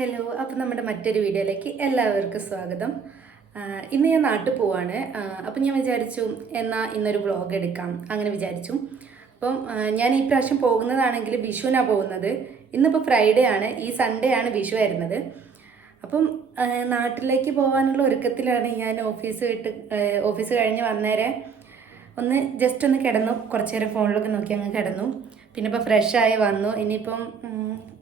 Hello അപ്പോൾ നമ്മുടെ മറ്റൊരു വീഡിയോയിലേക്ക് എല്ലാവർക്കും സ്വാഗതം. ഇന്ന് ഞാൻ നാട്ടിൽ പോവാണ്. അപ്പം ഞാൻ വിചാരിച്ചു എന്നാൽ ഇന്നൊരു വ്ളോഗ് എടുക്കാം. അങ്ങനെ വിചാരിച്ചു. അപ്പം ഞാൻ ഈ പ്രാവശ്യം പോകുന്നതാണെങ്കിൽ വിഷുവിനാണ് പോകുന്നത്. ഇന്നിപ്പോൾ ഫ്രൈഡേ ആണ്. ഈ സൺഡേ ആണ് വിഷു വരുന്നത്. അപ്പം നാട്ടിലേക്ക് പോകാനുള്ള ഒരുക്കത്തിലാണ് ഞാൻ ഓഫീസ് വിട്ട് ഓഫീസ് കഴിഞ്ഞ് വന്നേരെ. ഒന്ന് ജസ്റ്റ് ഒന്ന് കിടന്നു. കുറച്ച് നേരം ഫോണിലൊക്കെ നോക്കി അങ്ങ് കിടന്നു. പിന്നെ ഇപ്പോൾ ഫ്രഷ് ആയി വന്നു. ഇനിയിപ്പം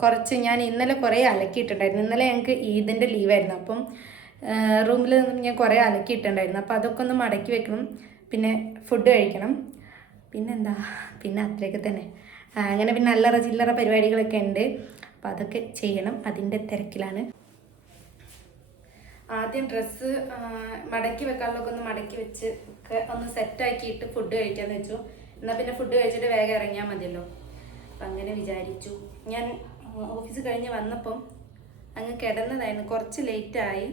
കുറച്ച് ഞാൻ ഇന്നലെ കുറേ അലക്കിയിട്ടുണ്ടായിരുന്നു. ഇന്നലെ ഞങ്ങൾക്ക് ഈദിന്റെ ലീവായിരുന്നു അപ്പം റൂമിൽ ഞാൻ കുറേ അലക്കിയിട്ടുണ്ടായിരുന്നു. അപ്പോൾ അതൊക്കെ ഒന്ന് മടക്കി വെക്കണം. പിന്നെ ഫുഡ് കഴിക്കണം. പിന്നെന്താ? പിന്നെ അത്രയൊക്കെ തന്നെ. അങ്ങനെ പിന്നെ അല്ലറ ചില്ലറ പരിപാടികളൊക്കെ ഉണ്ട്. അപ്പോൾ അതൊക്കെ ചെയ്യണം. അതിന്റെ തിരക്കിലാണ്. ആദ്യം ഡ്രസ്സ് മടക്കി വെക്കാനുള്ളതൊക്കെ ഒന്ന് മടക്കി വെച്ച് ഒക്കെ ഒന്ന് സെറ്റാക്കിയിട്ട് ഫുഡ് കഴിക്കാമെന്ന് വെച്ചു. എന്നാൽ പിന്നെ ഫുഡ് കഴിച്ചിട്ട് വേഗം ഇറങ്ങിയാൽ മതിയല്ലോ. അപ്പം അങ്ങനെ വിചാരിച്ചു. ഞാൻ ഓഫീസ് കഴിഞ്ഞ് വന്നപ്പം അങ്ങ് കിടന്നതായിരുന്നു. കുറച്ച് ലേറ്റായി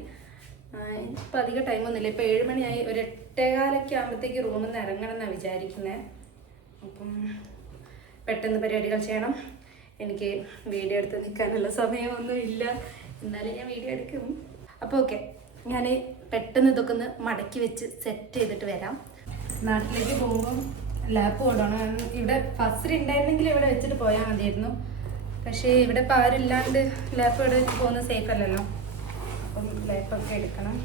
ഇപ്പം അധികം ടൈമൊന്നുമില്ല ഇപ്പം ഏഴ് മണിയായി. ഒരു എട്ടേകാലൊക്കെ ആകുമ്പോഴത്തേക്ക് റൂമിൽ നിന്ന് ഇറങ്ങണം എന്നാണ് വിചാരിക്കുന്നത് അപ്പം പെട്ടെന്ന് പരിപാടികൾ ചെയ്യണം. എനിക്ക് വീഡിയോ എടുത്ത് നിൽക്കാനുള്ള സമയമൊന്നും ഇല്ല. എന്നാലും ഞാൻ വീഡിയോ എടുക്കും. അപ്പോൾ ഓക്കെ ഞാൻ പെട്ടെന്ന് ഇതൊക്കെ ഒന്ന് മടക്കി വെച്ച് സെറ്റ് ചെയ്തിട്ട് വരാം. നാട്ടിലേക്ക് പോകുമ്പം ലാപ്പ് കൊണ്ടുപോകണം. ഇവിടെ ഫസ്റ്റ് ഉണ്ടായിരുന്നെങ്കിൽ ഇവിടെ വെച്ചിട്ട് പോയാൽ മതിയായിരുന്നു. പക്ഷേ ഇവിടെ ഇപ്പോൾ ആരില്ലാണ്ട് ലാപ്പ് ഇവിടെ വെച്ച് പോകുന്നത് സേഫ് അല്ലല്ലോ. അപ്പം ലാപ്പൊക്കെ എടുക്കണം.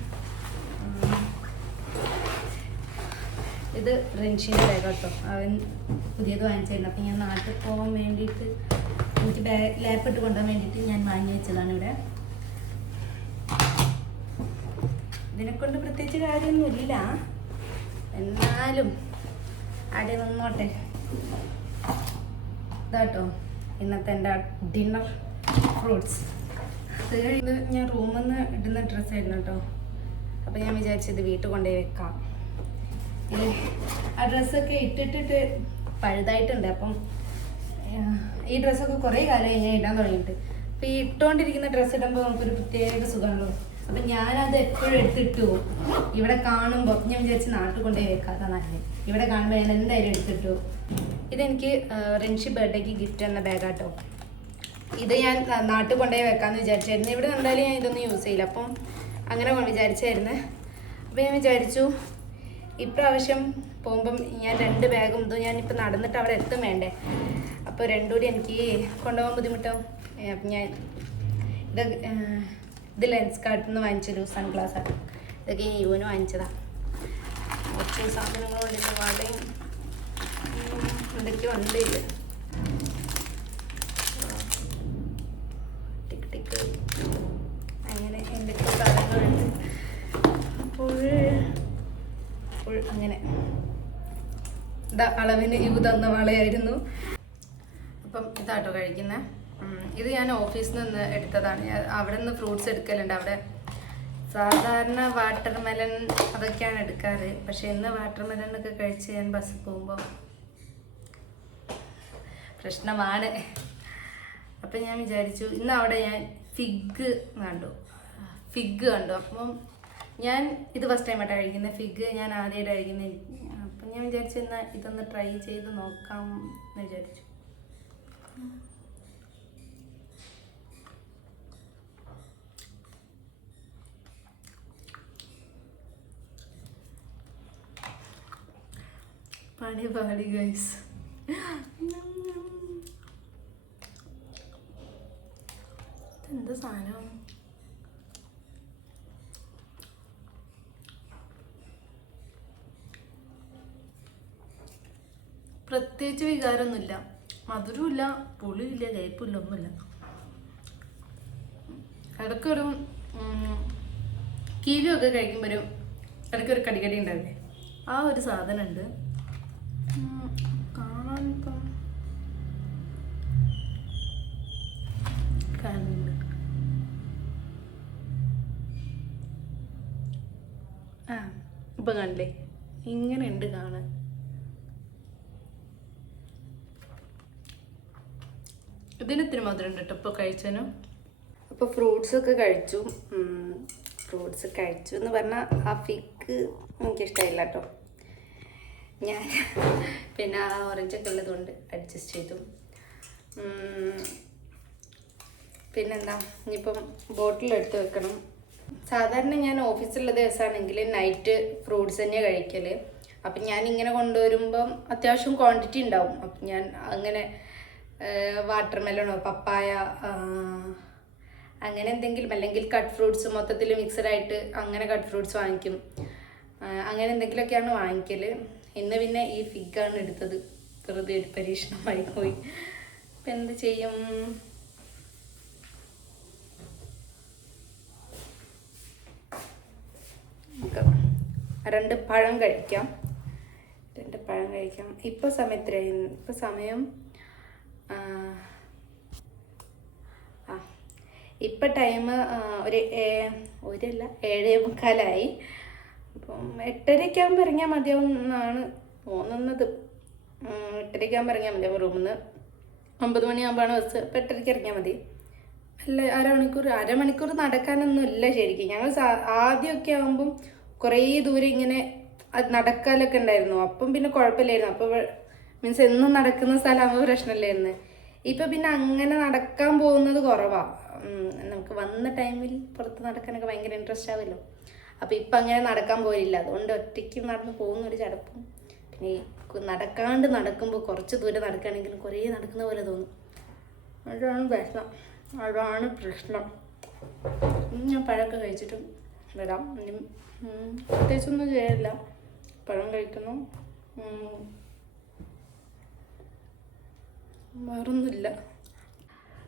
ഇത് റിൻഷിന്റെ ബാഗ് കേട്ടോ അവൻ പുതിയത് വാങ്ങിച്ചായിരുന്നു അപ്പം ഞാൻ നാട്ടിൽ പോകാൻ വേണ്ടിയിട്ട് എനിക്ക് ബാഗ് ലാപ്പ് ഇട്ട് കൊണ്ടുപോകാൻ വേണ്ടിയിട്ട് ഞാൻ വാങ്ങി വെച്ചതാണ് ഇവിടെ. ഇതിനെക്കൊണ്ട് പ്രത്യേകിച്ച് കാര്യമൊന്നുമില്ല. എന്നാലും അവിടെ നിന്നോട്ടെ. ഇതാട്ടോ ഇന്നത്തെ എന്റെ ഡിന്നർ ഫ്രൂട്ട്സ് അത് കഴിഞ്ഞ് ഞാൻ റൂമിൽ നിന്ന് ഇടുന്ന ഡ്രസ്സായിരുന്നു കേട്ടോ. അപ്പോൾ ഞാൻ വിചാരിച്ചത് വീട്ടിൽ കൊണ്ടുപോയി വെക്കാം. ആ ഡ്രസ്സൊക്കെ ഇട്ടിട്ടിട്ട് പഴുതായിട്ടുണ്ട്. അപ്പം ഈ ഡ്രസ്സൊക്കെ കുറേ കാലമായി ഞാൻ ഇടാൻ തുടങ്ങിയിട്ട്. അപ്പം ഈ ഇട്ടുകൊണ്ടിരിക്കുന്ന ഡ്രസ്സ് ഇടുമ്പോൾ നമുക്കൊരു പ്രത്യേക സുഖമാണല്ലോ. അപ്പം ഞാനത് എപ്പോഴും എടുത്തിട്ടു. ഇവിടെ കാണുമ്പോൾ ഞാൻ വിചാരിച്ച് നാട്ടിൽ കൊണ്ടുപോയി വെക്കാത്ത നല്ലത്. ഇവിടെ കാണുമ്പോൾ ഞാൻ എന്തായാലും എടുത്തിട്ടു ഇതെനിക്ക് റിൻഷി ബർത്ത്ഡേക്ക് ഗിഫ്റ്റ് എന്ന ബാഗാട്ടോ ഇത് ഞാൻ നാട്ടിൽ കൊണ്ടുപോയി വെക്കാമെന്ന് വിചാരിച്ചായിരുന്നു. ഇവിടെ എന്തായാലും ഞാൻ ഇതൊന്നും യൂസ് ചെയ്യില്ല. അപ്പം അങ്ങനെ വിചാരിച്ചായിരുന്നു. അപ്പം ഞാൻ വിചാരിച്ചു ഇപ്രാവശ്യം പോകുമ്പം ഞാൻ രണ്ട് ബാഗും ഇതും ഞാനിപ്പോൾ നടന്നിട്ട് അവിടെ എത്തും വേണ്ടേ? അപ്പോൾ രണ്ടും കൂടി എനിക്ക് കൊണ്ടുപോകാൻ ബുദ്ധിമുട്ടാവും അപ്പം ഞാൻ ഇത് ഇത് ലെൻസ് കാർട്ടിൽ നിന്ന് വാങ്ങിച്ചൊരു ആണ്. ഇതൊക്കെ യുവിന് വാങ്ങിച്ചതാണ് കുറച്ച് സാധനങ്ങളുണ്ട് വളയും ഇതൊക്കെ ഉണ്ട് ഇത്. ടിക്ക് ടിക്ക് അങ്ങനെ എന്തൊക്കെ സാധനങ്ങളുണ്ട് അപ്പോൾ അപ്പോൾ അങ്ങനെ. അളവിന് ഇവ് തന്ന വളയായിരുന്നു. അപ്പം ഇതാട്ടോ കഴിക്കുന്നത് ഇത് ഞാൻ ഓഫീസിൽ നിന്ന് എടുത്തതാണ്. ഞാൻ അവിടെ നിന്ന് ഫ്രൂട്ട്സ് എടുക്കലുണ്ട്. അവിടെ സാധാരണ വാട്ടർ മെലൺ അതൊക്കെയാണ് എടുക്കാറ്. പക്ഷെ ഇന്ന് വാട്ടർ ഒക്കെ കഴിച്ച് ഞാൻ ബസ്സിൽ പോകുമ്പോൾ പ്രശ്നമാണ്. അപ്പം ഞാൻ വിചാരിച്ചു ഇന്ന് അവിടെ ഞാൻ ഫിഗ് കണ്ടു. ഫിഗ് കണ്ടു. അപ്പം ഞാൻ ഇത് ഫസ്റ്റ് ടൈം ആയിട്ട് കഴിക്കുന്ന ഫിഗ് ഞാൻ ആദ്യമായിട്ട് കഴിക്കുന്ന അപ്പം ഞാൻ വിചാരിച്ചു എന്നാൽ ഇതൊന്ന് ട്രൈ ചെയ്ത് നോക്കാം എന്ന് വിചാരിച്ചു. പാടി പാടി ഗൈസ് എന്ത് സാധനം? പ്രത്യേകിച്ച് വികാരമൊന്നുമില്ല. മധുരമില്ല പുളിയില്ല കയ്പില്ല ഒന്നുമില്ല. ഇടയ്ക്കൊരു കീലിയൊക്കെ കഴിക്കുമ്പോൾ ഒരു ഇടയ്ക്കൊരു കടികടി ഉണ്ടാവില്ലേ? ആ ഒരു സാധനം ആ ഇപ്പൊ കണ്ടില്ലേ? ഇങ്ങനെ ഉണ്ട് കാണാൻ. ഇതിന് ഇത്തിരി മധുരം കേട്ടോ ഇപ്പോൾ കഴിച്ചനോ? അപ്പോൾ ഫ്രൂട്ട്സ് ഒക്കെ കഴിച്ചു. ഫ്രൂട്ട്സ് കഴിച്ചു എന്ന് പറഞ്ഞാൽ ആ ഫിക്ക് എനിക്കിഷ്ടമായില്ല കേട്ടോ ഞാൻ പിന്നെ ആ ഓറഞ്ചൊക്കെ ഉള്ളതുകൊണ്ട് അഡ്ജസ്റ്റ് ചെയ്തു. പിന്നെന്താ? ഇനിയിപ്പം ബോട്ടിൽ എടുത്ത് വെക്കണം. സാധാരണ ഞാൻ ഓഫീസിലുള്ള ദിവസമാണെങ്കിൽ നൈറ്റ് ഫ്രൂട്ട്സ് തന്നെ കഴിക്കൽ അപ്പം ഞാൻ ഇങ്ങനെ കൊണ്ടുവരുമ്പം അത്യാവശ്യം ക്വാണ്ടിറ്റി ഉണ്ടാവും. അപ്പം ഞാൻ അങ്ങനെ വാട്ടർ മെലണോ പപ്പായ അങ്ങനെ എന്തെങ്കിലും അല്ലെങ്കിൽ കട്ട് ഫ്രൂട്ട്സ് മൊത്തത്തിൽ മിക്സഡ് ആയിട്ട് അങ്ങനെ കട്ട് ഫ്രൂട്ട്സ് വാങ്ങിക്കും. അങ്ങനെ എന്തെങ്കിലുമൊക്കെയാണ് വാങ്ങിക്കൽ ഇന്ന് പിന്നെ ഈ ഫിഗാണ് എടുത്തത്. വെറുതെ ഒരു പരീക്ഷണമായി പോയി. ഇപ്പം എന്ത് ചെയ്യും? നമുക്ക് രണ്ട് പഴം കഴിക്കാം. രണ്ട് പഴം കഴിക്കാം. ഇപ്പോൾ സമയത്ത് ഇപ്പൊ സമയം ഇപ്പം ടൈം ഒരു ഒരല്ല ഏഴേ മുക്കാലായി. അപ്പം എട്ടരയ്ക്ക് ആകുമ്പോൾ ഇറങ്ങിയാൽ മതിയാവും എന്നാണ് തോന്നുന്നത് എട്ടരയ്ക്കാകുമ്പോൾ ഇറങ്ങിയാൽ മതിയാവും റൂമിൽ നിന്ന് ഒമ്പത് മണിയാകുമ്പോഴാണ് ബസ്. അപ്പം എട്ടരയ്ക്ക് ഇറങ്ങിയാൽ മതി. അല്ല അരമണിക്കൂർ അരമണിക്കൂർ നടക്കാനൊന്നും ഇല്ല ശരിക്കും. ഞങ്ങൾ ആദ്യമൊക്കെ ആകുമ്പം കുറേ ദൂരം ഇങ്ങനെ നടക്കാനൊക്കെ ഉണ്ടായിരുന്നു. അപ്പം പിന്നെ കുഴപ്പമില്ലായിരുന്നു. അപ്പോൾ മീൻസ് എന്നും നടക്കുന്ന സ്ഥലമാകുമ്പോൾ പ്രശ്നമില്ലായിരുന്നു. ഇപ്പം പിന്നെ അങ്ങനെ നടക്കാൻ പോകുന്നത് കുറവാണ് നമുക്ക് വന്ന ടൈമിൽ പുറത്ത് നടക്കാനൊക്കെ ഭയങ്കര ഇൻട്രസ്റ്റ് ആവുമല്ലോ അപ്പം ഇപ്പം അങ്ങനെ നടക്കാൻ പോയില്ല അതുകൊണ്ട് ഒറ്റയ്ക്ക് നടന്ന് പോകുന്ന ഒരു ചടപ്പും. പിന്നെ നടക്കാണ്ട് നടക്കുമ്പോൾ കുറച്ച് ദൂരം നടക്കുകയാണെങ്കിലും കുറേ നടക്കുന്ന പോലെ തോന്നും. അതാണ് പ്രശ്നം. അതാണ് പ്രശ്നം. ഞാൻ പഴമൊക്കെ കഴിച്ചിട്ടും വരാം. ഇനി പ്രത്യേകിച്ചൊന്നും ചെയ്യില്ല പഴം കഴിക്കുന്നു. വേറൊന്നുമില്ല.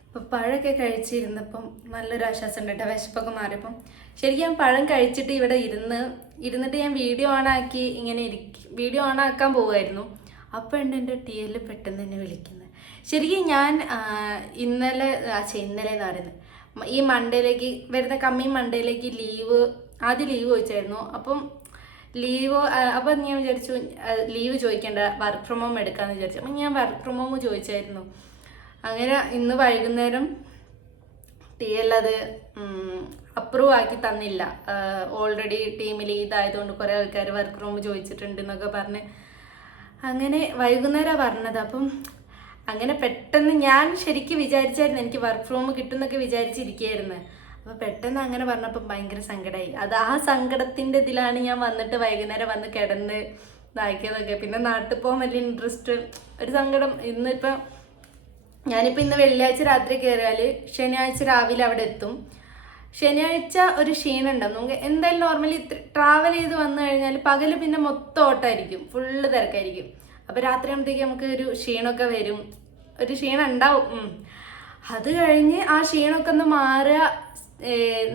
ഇപ്പം പഴമൊക്കെ കഴിച്ചിരുന്നപ്പം നല്ലൊരു ആശ്വാസം ഉണ്ട് കേട്ടോ വിശപ്പൊക്കെ മാറിയപ്പം. ശരിക്കും ഞാൻ പഴം കഴിച്ചിട്ട് ഇവിടെ ഇരുന്ന് ഇരുന്നിട്ട് ഞാൻ വീഡിയോ ഓണാക്കി ഇങ്ങനെ ഇരിക്കും വീഡിയോ ഓണാക്കാൻ പോവുമായിരുന്നു അപ്പോൾ എന്റെ ടി എല്ലിൽ പെട്ടെന്ന് എന്നെ വിളിക്കുന്നത്. ശരിക്കും ഞാൻ ഇന്നലെ ആ ചെ ഇന്നലെ എന്ന് പറയുന്നത് ഈ മൺഡേയിലേക്ക് വരുന്ന കമ്മിങ് മൺഡേയിലേക്ക് ലീവ് ആദ്യം ലീവ് ചോദിച്ചായിരുന്നു. അപ്പം ലീവ് അപ്പം ഞാൻ വിചാരിച്ചു ലീവ് ചോദിക്കേണ്ട വർക്ക് ഫ്രം ഹോം എടുക്കാമെന്ന് വിചാരിച്ചു. അപ്പം ഞാൻ വർക്ക് ഫ്രം ഹോം ചോദിച്ചായിരുന്നു. അങ്ങനെ ഇന്ന് വൈകുന്നേരം ടി എൽ അത് അപ്രൂവ് ആക്കി തന്നില്ല. ഓൾറെഡി ടീമിൽ ഇതായതുകൊണ്ട് കുറേ ആൾക്കാർ വർക്ക് ഫ്രം ചോദിച്ചിട്ടുണ്ട് എന്നൊക്കെ പറഞ്ഞ് അങ്ങനെ വൈകുന്നേരം പറഞ്ഞത്. അപ്പം അങ്ങനെ പെട്ടെന്ന് ഞാൻ ശരിക്കും വിചാരിച്ചായിരുന്നു എനിക്ക് വർക്ക് ഫ്രോം കിട്ടുമെന്നൊക്കെ വിചാരിച്ചിരിക്കുകയായിരുന്നു അപ്പോൾ പെട്ടെന്ന് അങ്ങനെ പറഞ്ഞപ്പോൾ ഭയങ്കര സങ്കടമായി അത് ആ സങ്കടത്തിന്റെ ഇതിലാണ് ഞാൻ വന്നിട്ട് വൈകുന്നേരം വന്ന് കിടന്ന് ഇതാക്കിയതൊക്കെ. പിന്നെ നാട്ടിൽ പോകാൻ വലിയ ഇൻട്രസ്റ്റ് ഒരു സങ്കടം. ഇന്നിപ്പം ഞാനിപ്പോൾ ഇന്ന് വെള്ളിയാഴ്ച രാത്രി കയറിയാൽ ശനിയാഴ്ച രാവിലെ അവിടെ എത്തും. ശനിയാഴ്ച ഒരു ക്ഷീണം ഉണ്ടാവും നമുക്ക് എന്തായാലും നോർമലി ട്രാവൽ ചെയ്ത് വന്നു കഴിഞ്ഞാൽ പകൽ പിന്നെ മൊത്തം ഓട്ടമായിരിക്കും. ഫുള്ള് തിരക്കായിരിക്കും. അപ്പോൾ രാത്രി ആകുമ്പോഴത്തേക്ക് നമുക്ക് ഒരു ക്ഷീണമൊക്കെ വരും. ഒരു ക്ഷീണം ഉണ്ടാവും. അത് കഴിഞ്ഞ് ആ ക്ഷീണമൊക്കെ ഒന്ന് മാറുക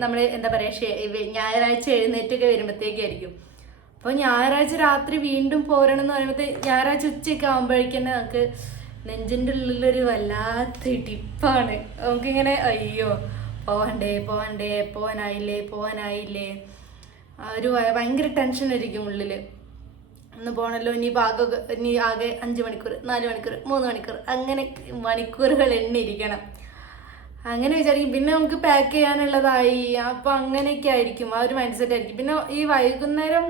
നമ്മൾ എന്താ പറയുക ഞായറാഴ്ച എഴുന്നേറ്റൊക്കെ വരുമ്പോഴത്തേക്കായിരിക്കും അപ്പോൾ ഞായറാഴ്ച രാത്രി വീണ്ടും പോരണം എന്ന് പറയുമ്പോൾ ഞായറാഴ്ച ഉച്ചയൊക്കെ ആകുമ്പോഴേക്കും നമുക്ക് നെഞ്ചിന്റെ ഉള്ളിലൊരു വല്ലാത്ത ടിപ്പാണ് നമുക്കിങ്ങനെ അയ്യോ പോവണ്ടേ പോവണ്ടേ പോവാനായില്ലേ പോവാനായില്ലേ. ഒരു ഭയങ്കര ടെൻഷൻ ആയിരിക്കും ഉള്ളിൽ ഒന്ന് പോകണല്ലോ ഇനി ആകെ ഇനി ആകെ അഞ്ച് മണിക്കൂർ നാല് മണിക്കൂർ മൂന്ന് മണിക്കൂർ അങ്ങനെ മണിക്കൂറുകൾ എണ്ണിയിരിക്കണം. അങ്ങനെ വിചാരിക്കും. പിന്നെ നമുക്ക് പാക്ക് ചെയ്യാനുള്ളതായി. അപ്പോൾ അങ്ങനെയൊക്കെ ആയിരിക്കും. ആ ഒരു മൈൻഡ് സെറ്റ് ആയിരിക്കും. പിന്നെ ഈ വൈകുന്നേരം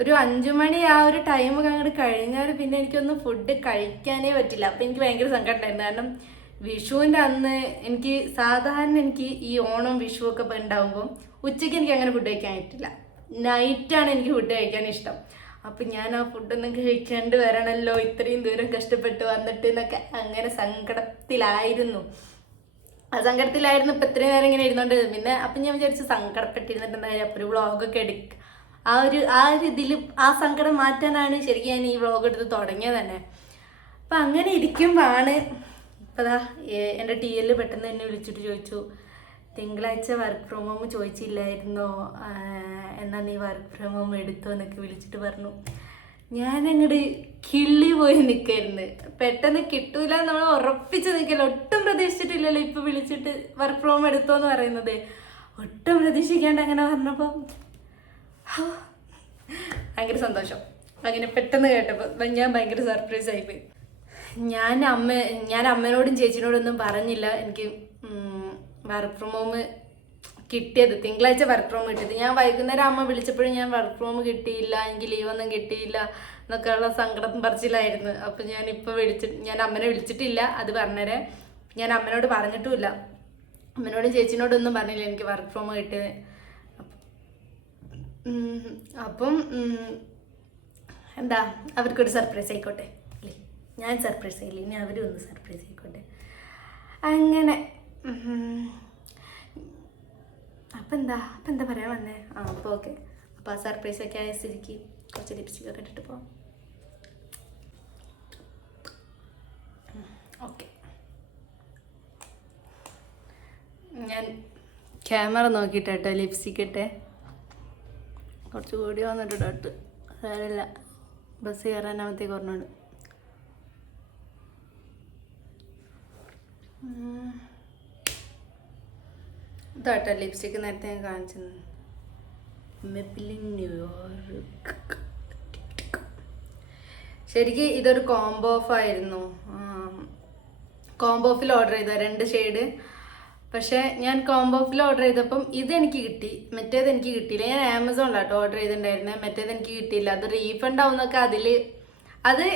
ഒരു അഞ്ചു മണി ആ ഒരു ടൈം അങ്ങോട്ട് കഴിഞ്ഞാൽ പിന്നെ എനിക്കൊന്ന് ഫുഡ് കഴിക്കാനേ പറ്റില്ല. അപ്പം എനിക്ക് ഭയങ്കര സങ്കടം ഉണ്ടായിരുന്നു കാരണം വിഷുവിന്റെ അന്ന് എനിക്ക് സാധാരണ എനിക്ക് ഈ ഓണം വിഷു ഒക്കെ ഉണ്ടാകുമ്പോൾ ഉച്ചയ്ക്ക് എനിക്ക് അങ്ങനെ ഫുഡ് കഴിക്കാൻ പറ്റില്ല. നൈറ്റാണ് എനിക്ക് ഫുഡ് കഴിക്കാൻ ഇഷ്ടം. അപ്പം ഞാൻ ആ ഫുഡൊന്നും കഴിക്കാണ്ട് വരണല്ലോ. ഇത്രയും ദൂരം കഷ്ടപ്പെട്ട് വന്നിട്ട് എന്നൊക്കെ അങ്ങനെ സങ്കടത്തിലായിരുന്നു. ആ സങ്കടത്തിലായിരുന്നു ഇപ്പം ഇത്രയും നേരം ഇങ്ങനെ ഇരുന്നോണ്ട്. പിന്നെ അപ്പം ഞാൻ വിചാരിച്ചു സങ്കടപ്പെട്ടിരുന്നിട്ട് എന്താ അപ്പോൾ ഒരു വ്ളോഗൊക്കെ ആ ഒരു ആ ഒരു ഇതിൽ ആ സങ്കടം മാറ്റാനാണ് ശരിക്കും ഞാൻ ഈ വ്ളോഗ് എടുത്ത് തുടങ്ങിയത് തന്നെ. അപ്പം അങ്ങനെ ഇരിക്കുമ്പോഴാണ് ഇപ്പതാ എന്റെ ടി എല്ലിൽ പെട്ടെന്ന് എന്നെ വിളിച്ചിട്ട് ചോദിച്ചു. തിങ്കളാഴ്ച വർക്ക് ഫ്രം ഹോം ചോദിച്ചില്ലായിരുന്നോ? എന്നാ നീ വർക്ക് ഫ്രം ഹോം എടുത്തോ എന്നൊക്കെ വിളിച്ചിട്ട് പറഞ്ഞു. ഞാനങ്ങോട്ട് കിള്ളി പോയി നിൽക്കായിരുന്നു പെട്ടെന്ന് കിട്ടൂല നമ്മൾ ഉറപ്പിച്ച് നിൽക്കല്ലോ ഒട്ടും പ്രതീക്ഷിച്ചിട്ടില്ലല്ലോ ഇപ്പൊ വിളിച്ചിട്ട് വർക്ക് ഫ്രം ഹോം എടുത്തോ എന്ന് പറയുന്നത്. ഒട്ടും പ്രതീക്ഷിക്കാണ്ട് അങ്ങനെ പറഞ്ഞപ്പോൾ ഭയങ്കര സന്തോഷം. അങ്ങനെ പെട്ടെന്ന് കേട്ടപ്പോൾ ഞാൻ ഭയങ്കര സർപ്രൈസ് ആയിപ്പോയി ഞാൻ അമ്മ ഞാൻ അമ്മനോടും ചേച്ചിനോടൊന്നും പറഞ്ഞില്ല. എനിക്ക് വർക്ക് ഫ്രം ഹോം കിട്ടിയത്. തിങ്കളാഴ്ച വർക്ക് ഫ്രോം കിട്ടിയത്. ഞാൻ വൈകുന്നേരം അമ്മ വിളിച്ചപ്പോഴും ഞാൻ വർക്ക് ഫ്രോം കിട്ടിയില്ല എനിക്ക് ലീവൊന്നും കിട്ടിയില്ല എന്നൊക്കെയുള്ള സങ്കടം പറിച്ചിലായിരുന്നു. അപ്പം ഞാൻ ഇപ്പോൾ വിളിച്ചിട്ട് ഞാൻ അമ്മനെ വിളിച്ചിട്ടില്ല അത് പറഞ്ഞേരെ. ഞാൻ അമ്മനോട് പറഞ്ഞിട്ടുമില്ല. അമ്മനോടും ചേച്ചിനോടൊന്നും പറഞ്ഞില്ല എനിക്ക് വർക്ക് ഫ്രോം കിട്ടിയത്. അപ്പം എന്താ അവർക്കൊരു സർപ്രൈസ് ആയിക്കോട്ടെ. ഞാൻ സർപ്രൈസ് ആയില്ലേ. ഇനി അവരും ഒന്ന് സർപ്രൈസ് ആയിക്കോട്ടെ. അങ്ങനെ. അപ്പം എന്താ അപ്പം എന്താ പറയാൻ വന്നേ? ആ അപ്പോൾ ഓക്കെ. അപ്പോൾ ആ സർപ്രൈസ് ഒക്കെ ആയ സ്ഥിതിക്ക് കുറച്ച് ലിപ്സ്റ്റിക് ഒക്കെ ഇട്ടിട്ട് പോവാം. ഓക്കെ. ഞാൻ ക്യാമറ നോക്കിയിട്ടോ ലിപ്സ്റ്റിക് ഇട്ടേ. കുറച്ച് കൂടി വന്നിട്ട് ഡോട്ട് അതല്ല ബസ് കയറാനാമത്തേക്ക് പറഞ്ഞോണ്ട്. ഇതാട്ടോ ലിപ്സ്റ്റിക്ക് നേരത്തെ ഞാൻ കാണിച്ചത് മെപ്പിലിൻ ന്യൂയോർക്ക് ശരിക്കും ഇതൊരു കോംബോ ഓഫ് ആയിരുന്നു. കോംബോ ഓഫിൽ ഓർഡർ ചെയ്ത രണ്ട് ഷെയ്ഡ് പക്ഷേ ഞാൻ കോംബോ ഓഫിൽ ഓർഡർ ചെയ്തപ്പം ഇത് എനിക്ക് കിട്ടി. മറ്റേത് എനിക്ക് കിട്ടിയില്ല. ഞാൻ ആമസോണിലാട്ടോ ഓർഡർ ചെയ്തിട്ടുണ്ടായിരുന്നത് മറ്റേത് എനിക്ക് കിട്ടിയില്ല. അത് റീഫണ്ട് ആവുന്നൊക്കെ അതിൽ അത്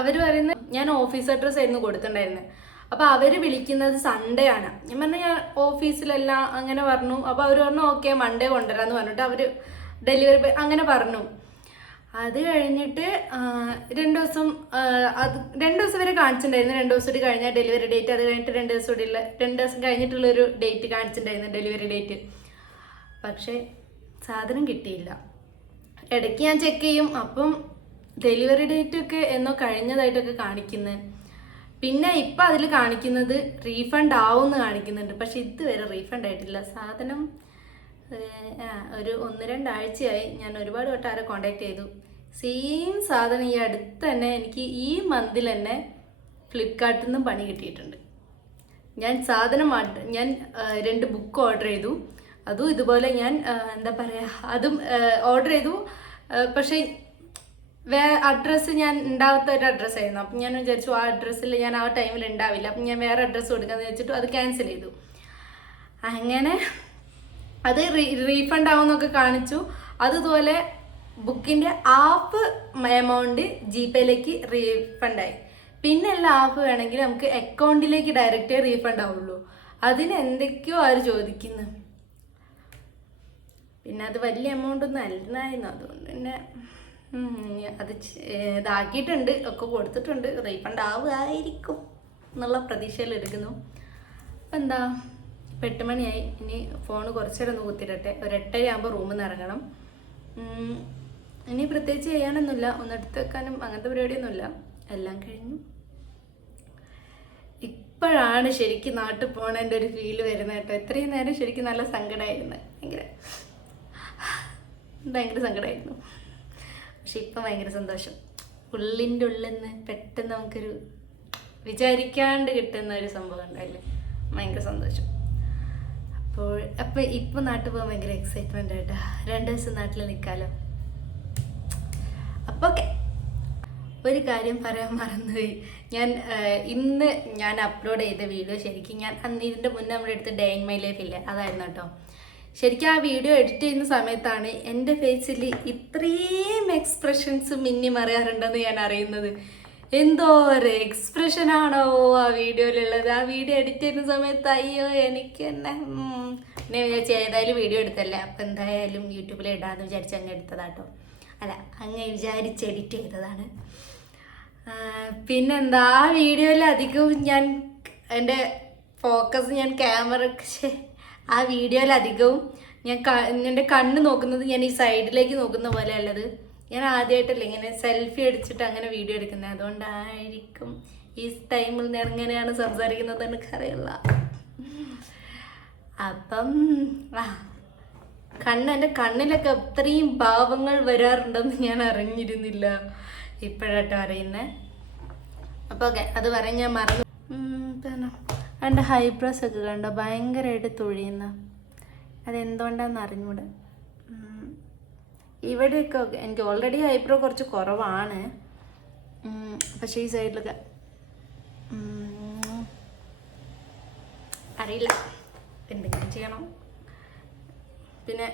അവർ പറയുന്നത് ഞാൻ ഓഫീസ് അഡ്രസ്സ് ആയിരുന്നു കൊടുത്തിട്ടുണ്ടായിരുന്നത് അപ്പോൾ അവർ വിളിക്കുന്നത് സൺഡേ ആണ്. ഞാൻ പറഞ്ഞു ഞാൻ ഓഫീസിലെല്ലാം അങ്ങനെ പറഞ്ഞു. അപ്പോൾ അവർ പറഞ്ഞു ഓക്കെ മൺഡേ കൊണ്ടുവരാമെന്ന് പറഞ്ഞിട്ട് അവർ ഡെലിവറി അങ്ങനെ പറഞ്ഞു. അത് കഴിഞ്ഞിട്ട് രണ്ട് ദിവസം അത് രണ്ട് ദിവസം വരെ കാണിച്ചിട്ടുണ്ടായിരുന്നു. രണ്ട് ദിവസം കൂടി കഴിഞ്ഞാൽ ഡെലിവറി ഡേറ്റ് അത് കഴിഞ്ഞിട്ട് രണ്ട് ദിവസം കൂടി ഉള്ള രണ്ട് ദിവസം കഴിഞ്ഞിട്ടുള്ളൊരു ഡേറ്റ് കാണിച്ചിട്ടുണ്ടായിരുന്നു ഡെലിവറി ഡേറ്റ് പക്ഷേ സാധനം കിട്ടിയില്ല. ഇടയ്ക്ക് ഞാൻ ചെക്ക് ചെയ്യും. അപ്പം ഡെലിവറി ഡേറ്റ് ഒക്കെ എന്നോ കഴിഞ്ഞതായിട്ടൊക്കെ കാണിക്കുന്നത് പിന്നെ ഇപ്പം അതിൽ കാണിക്കുന്നത് റീഫണ്ട് ആവുമെന്ന് കാണിക്കുന്നുണ്ട്. പക്ഷെ ഇതുവരെ റീഫണ്ട് ആയിട്ടില്ല. സാധനം ഒരു ഒന്ന് രണ്ടാഴ്ചയായി. ഞാൻ ഒരുപാട് വട്ടം ആരെ കോണ്ടാക്ട് ചെയ്തു. സെയിം സാധനം ഈ അടുത്ത് തന്നെ എനിക്ക് ഈ മന്തിൽ തന്നെ ഫ്ലിപ്കാർട്ടിൽ നിന്നും പണി കിട്ടിയിട്ടുണ്ട്. ഞാൻ സാധനം ഞാൻ രണ്ട് ബുക്ക് ഓർഡർ ചെയ്തു. അതും ഇതുപോലെ ഞാൻ എന്താ പറയുക അതും ഓർഡർ ചെയ്തു. പക്ഷെ പക്ഷേ വേ അഡ്രസ്സ് ഞാൻ ഉണ്ടാവാത്ത ഒരു അഡ്രസ്സ് ആയിരുന്നു. അപ്പം ഞാൻ വിചാരിച്ചു ആ അഡ്രസ്സിൽ ഞാൻ ആ ടൈമിൽ ഉണ്ടാവില്ല അപ്പം ഞാൻ വേറെ അഡ്രസ്സ് കൊടുക്കാന്ന് വെച്ചിട്ട് അത് ക്യാൻസൽ ചെയ്തു. അങ്ങനെ അത് റീഫണ്ട് ആവുമെന്നൊക്കെ കാണിച്ചു. അതുപോലെ ബുക്കിന്റെ ആപ്പ് എമൗണ്ട് ജി പേയിലേക്ക് റീഫണ്ടായി പിന്നെ എല്ലാ ആപ്പ് വേണമെങ്കിൽ നമുക്ക് അക്കൗണ്ടിലേക്ക് ഡയറക്റ്റേ റീഫണ്ട് ആവുള്ളൂ. അതിന് എന്തൊക്കെയോ അവർ ചോദിക്കുന്നു. പിന്നെ അത് വലിയ എമൗണ്ട് ഒന്നും അല്ലായിരുന്നു. അതുകൊണ്ട് പിന്നെ ഉം, അത് ഇതാക്കിയിട്ടുണ്ട് ഒക്കെ കൊടുത്തിട്ടുണ്ട്. റീഫണ്ട് ആവുമായിരിക്കും എന്നുള്ള പ്രതീക്ഷയിൽ എടുക്കുന്നു അപ്പം എന്താ എട്ട് മണിയായി. ഇനി ഫോൺ കുറച്ചേരം ഒന്ന് കുത്തിരട്ടെ ഒരു എട്ടര ആകുമ്പോൾ റൂമിൽ നിന്ന് ഇറങ്ങണം. ഇനി പ്രത്യേകിച്ച് ചെയ്യാനൊന്നുമില്ല. ഒന്ന് എടുത്ത് വെക്കാനും അങ്ങനത്തെ പരിപാടിയൊന്നുമില്ല. എല്ലാം കഴിഞ്ഞു. ഇപ്പോഴാണ് ശരിക്കും നാട്ടിൽ പോകണേന്റെ ഒരു ഫീൽ വരുന്നത് കേട്ടോ. ഇത്രയും നേരം ശരിക്കും നല്ല സങ്കടമായിരുന്നു ഭയങ്കര ഭയങ്കര സങ്കടമായിരുന്നു പക്ഷെ ഇപ്പം ഭയങ്കര സന്തോഷം. ഉള്ളിന്റെ ഉള്ളിൽ നിന്ന് പെട്ടെന്ന് നമുക്കൊരു വിചാരിക്കാണ്ട് കിട്ടുന്ന ഒരു സംഭവം ഉണ്ടായില്ലേ? ഭയങ്കര സന്തോഷം. അപ്പോൾ അപ്പം ഇപ്പം നാട്ടിൽ പോകാൻ ഭയങ്കര എക്സൈറ്റ്മെന്റ് ആയിട്ടാ. രണ്ട് ദിവസം നാട്ടിൽ നിൽക്കാമല്ലോ അപ്പോൾ ഓക്കെ ഒരു കാര്യം പറയാൻ മറന്നുപോയി. ഞാൻ ഇന്ന് ഞാൻ അപ്ലോഡ് ചെയ്ത വീഡിയോ ശരിക്കും ഞാൻ അന്ന് ഇതിന്റെ മുന്നേ നമ്മുടെ അടുത്ത് ഡേ ഇൻ മൈ ലൈഫ് ഇല്ലേ? അതായിരുന്നു കേട്ടോ. ശരിക്കും ആ വീഡിയോ എഡിറ്റ് ചെയ്യുന്ന സമയത്താണ് എന്റെ ഫേസിൽ ഇത്രയും എക്സ്പ്രഷൻസ് മിന്നി മറിയാറുണ്ടെന്ന് ഞാൻ അറിയുന്നത്. എന്തോ ഒരു എക്സ്പ്രഷൻ ആണോ ആ വീഡിയോയിലുള്ളത്? ആ വീഡിയോ എഡിറ്റ് ചെയ്യുന്ന സമയത്ത് അയ്യോ എനിക്ക് തന്നെ എന്നെ വിചാരിച്ചു ഏതായാലും വീഡിയോ എടുത്തല്ലേ? അപ്പം എന്തായാലും യൂട്യൂബിൽ ഇടാന്ന് വിചാരിച്ച് അങ്ങ് എടുത്തതാട്ടോ അല്ല അങ്ങ് വിചാരിച്ച് എഡിറ്റ് ചെയ്തതാണ്. പിന്നെന്താ? ആ വീഡിയോയിൽ അധികവും ഞാൻ എന്റെ ഫോക്കസ് ഞാൻ ക്യാമറ ആ വീഡിയോയിൽ അധികവും ഞാൻ എന്റെ കണ്ണ് നോക്കുന്നത് ഞാൻ ഈ സൈഡിലേക്ക് നോക്കുന്ന പോലെ അല്ലത് ഞാൻ ആദ്യമായിട്ടല്ല ഇങ്ങനെ സെൽഫി അടിച്ചിട്ട് അങ്ങനെ വീഡിയോ എടുക്കുന്നത്. അതുകൊണ്ടായിരിക്കും ഈ ടൈമിൽ ഞാൻ എങ്ങനെയാണ് സംസാരിക്കുന്നത് എനിക്കറിയില്ല. അപ്പം കണ്ണ് എന്റെ കണ്ണിലൊക്കെ അത്രയും ഭാവങ്ങൾ വരാറുണ്ടെന്ന് ഞാൻ അറിഞ്ഞിരുന്നില്ല. ഇപ്പോഴാട്ടോ അറിയുന്നത് അപ്പോൾ ഓക്കെ അത് പറയാൻ ഞാൻ മറന്നു. ഉം, ഹൈ ഹൈബ്രോസ് ഒക്കെ കണ്ടോ? ഭയങ്കരമായിട്ട് തുഴിയുന്ന. അതെന്തുകൊണ്ടാണെന്ന് അറിഞ്ഞൂടെ? ഇവിടെയൊക്കെ എനിക്ക് ഓൾറെഡി ഹൈബ്രോ കുറച്ച് കുറവാണ്. പക്ഷേ ഈ സൈഡിലൊക്കെ അറിയില്ല. എന്തെങ്കിലും ചെയ്യണം. പിന്നെ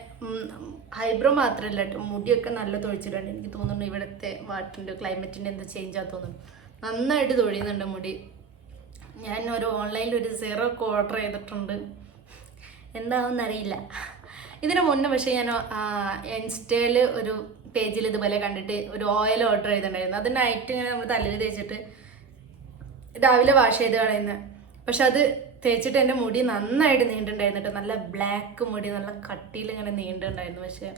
ഹൈബ്രോ മാത്രമല്ല കേട്ടോ. മുടിയൊക്കെ നല്ല തൊഴിച്ചിട്ടുണ്ട്. എനിക്ക് തോന്നുന്നു ഇവിടുത്തെ വാട്ടിന്റെ ക്ലൈമറ്റിന്റെ എന്താ ചേഞ്ച് തോന്നുന്നു. നന്നായിട്ട് തൊഴിയുന്നുണ്ട് മുടി. ഞാൻ ഒരു ഓൺലൈനിൽ ഒരു സീറോ ഓർഡർ ചെയ്തിട്ടുണ്ട്. എന്താവെന്നറിയില്ല. ഇതിന് മുന്നേ പക്ഷേ ഞാൻ ഇൻസ്റ്റയിൽ ഒരു പേജിൽ ഇതുപോലെ കണ്ടിട്ട് ഒരു ഓയിൽ ഓർഡർ ചെയ്തിട്ടുണ്ടായിരുന്നു. അത് നൈറ്റ് ഇങ്ങനെ നമ്മൾ തലയിൽ തേച്ചിട്ട് രാവിലെ വാഷ് ചെയ്ത് കളയുന്നത് പക്ഷെ അത് തേച്ചിട്ട് എന്റെ മുടി നന്നായിട്ട് നീണ്ടുണ്ടായിരുന്നു നല്ല ബ്ലാക്ക് മുടി നല്ല കട്ടിയിൽ ഇങ്ങനെ നീണ്ടുണ്ടായിരുന്നു പക്ഷെ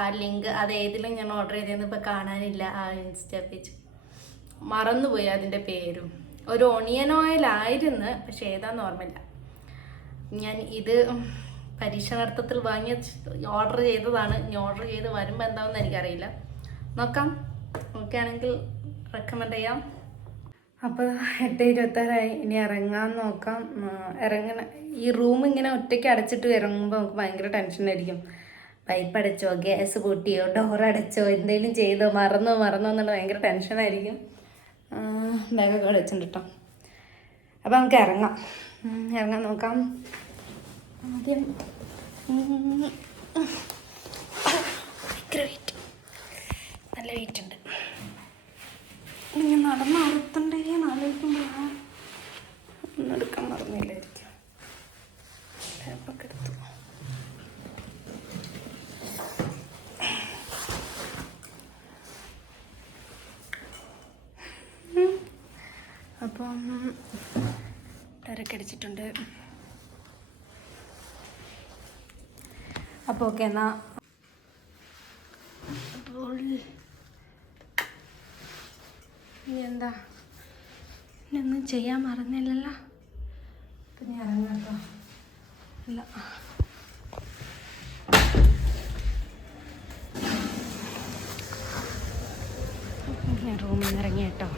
ആ ലിങ്ക് അത് ഏതിലും ഞാൻ ഓർഡർ ചെയ്തതെന്ന് ഇപ്പം കാണാനില്ല ആ ഇൻസ്റ്റാ പേജ് മറന്നുപോയി അതിന്റെ പേരും. ഒരു ഒണിയൻ ഓയിൽ ആയിരുന്നു പക്ഷെ ഏതാന്ന് ഓർമ്മയില്ല. ഞാൻ ഇത് പരീക്ഷണാർത്ഥത്തിൽ വാങ്ങിയ ഓർഡർ ചെയ്തതാണ്. ഇനി ഓർഡർ ചെയ്ത് വരുമ്പോൾ എന്താണെന്ന് എനിക്കറിയില്ല. നോക്കാം. ഓക്കെ ആണെങ്കിൽ റെക്കമെൻഡ് ചെയ്യാം. അപ്പോൾ എട്ട് ഇരുപത്താറായി. ഇനി ഇറങ്ങാൻ നോക്കാം. ഇറങ്ങണ ഈ റൂം ഇങ്ങനെ ഒറ്റയ്ക്ക് അടച്ചിട്ട് ഇറങ്ങുമ്പോൾ നമുക്ക് ഭയങ്കര ടെൻഷനായിരിക്കും പൈപ്പ് അടച്ചോ ഗ്യാസ് പൊട്ടിയോ ഡോർ അടച്ചോ എന്തെങ്കിലും ചെയ്തോ മറന്നോ മറന്നോ എന്നുള്ള ഭയങ്കര ടെൻഷനായിരിക്കും ബാഗൊക്കെ വെച്ചിട്ടുണ്ട് കേട്ടോ അപ്പം നമുക്ക് ഇറങ്ങാം. ഇറങ്ങാൻ നോക്കാം. ആദ്യം ഭയങ്കര വെയിറ്റ് നല്ല വെയിറ്റ് ഉണ്ട്. ഇനി നടന്ന് അറുത്തണ്ടേ ആലോചിക്കുമ്പോഴാണ് ഒന്നും എടുക്കാൻ മറന്നില്ലായിരിക്കും ലാപ്പൊക്കെ എടുത്തു ഉം. അപ്പം തിരക്കടിച്ചിട്ടുണ്ട് അപ്പോൾ ഓക്കെ എന്നാ. അപ്പോൾ ഇനി എന്താ? ഇനിയൊന്നും ചെയ്യാൻ മറന്നില്ലല്ലോ. അപ്പം ഞാൻ ഇറങ്ങാം കേട്ടോ. ഇല്ല ഞാൻ റൂമിൽ നിന്ന് ഇറങ്ങി കേട്ടോ.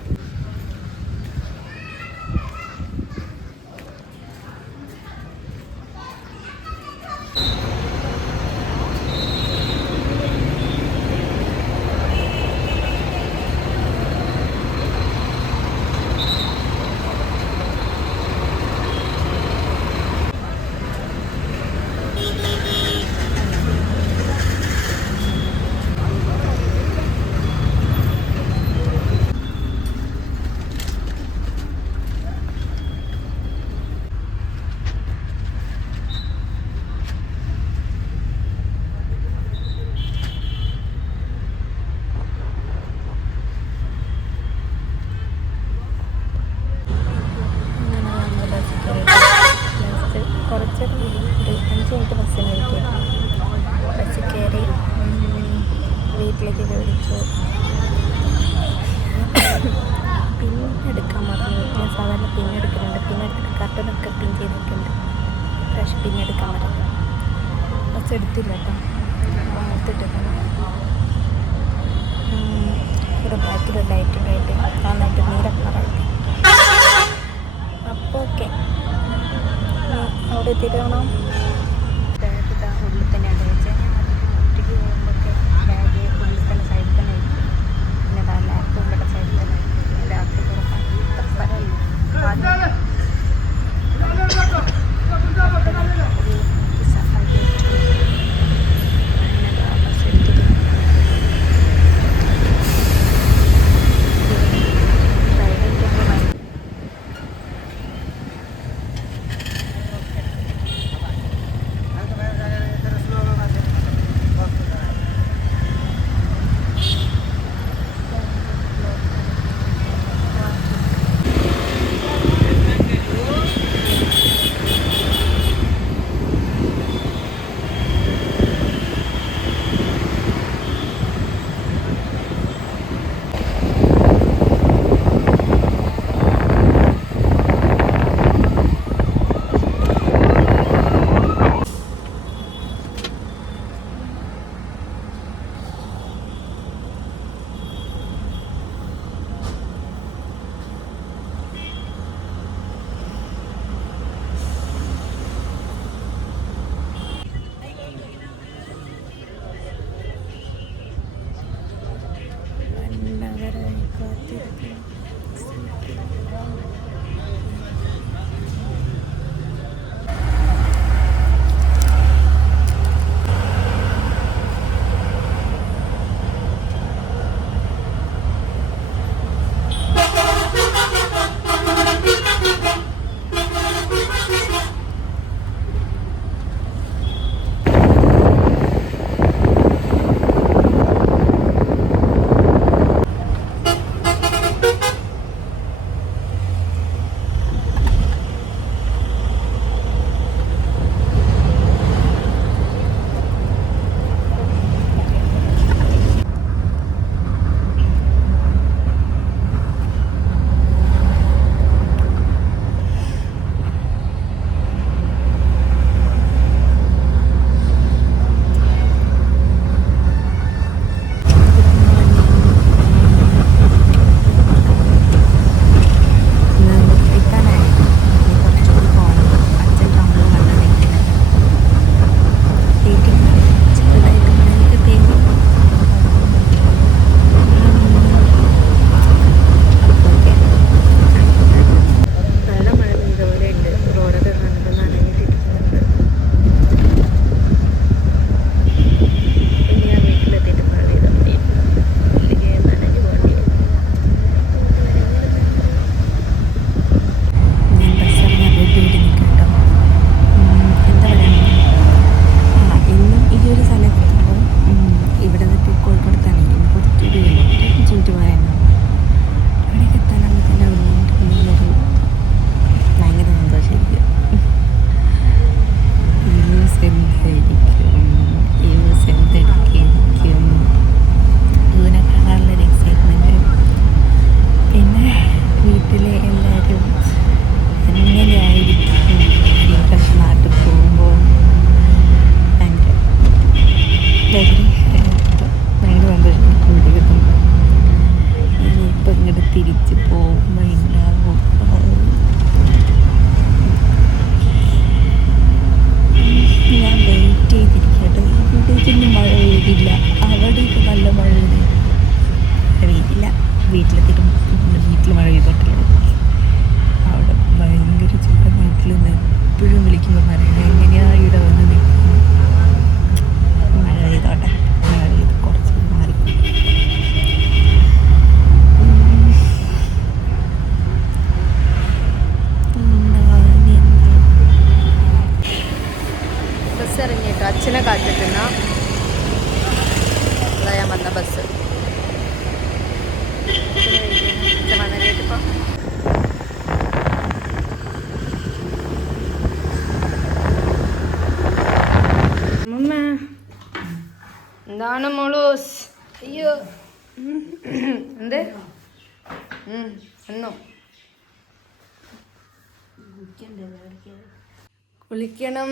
എന്താണ് മോളൂസ്. അയ്യോ. എന്ത്? എന്നോ കുളിക്കണം.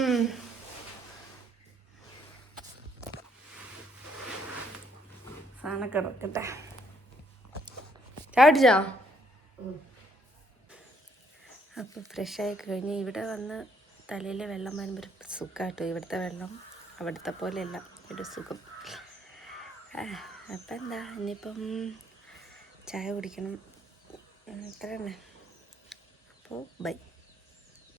സാധനം കിടക്കട്ടെ. അപ്പൊ അപ്പോൾ ഫ്രഷായി കഴിഞ്ഞ് ഇവിടെ വന്ന് തലയിൽ വെള്ളം വരുമ്പോൾ ഒരു സുഖമായിട്ടോ ഇവിടുത്തെ വെള്ളം അവിടുത്തെ പോലെയല്ല ഒരു സുഖം. അപ്പം എന്താ ഇനിയിപ്പം ചായ കുടിക്കണം. അത്ര തന്നെ അപ്പോൾ ബൈ.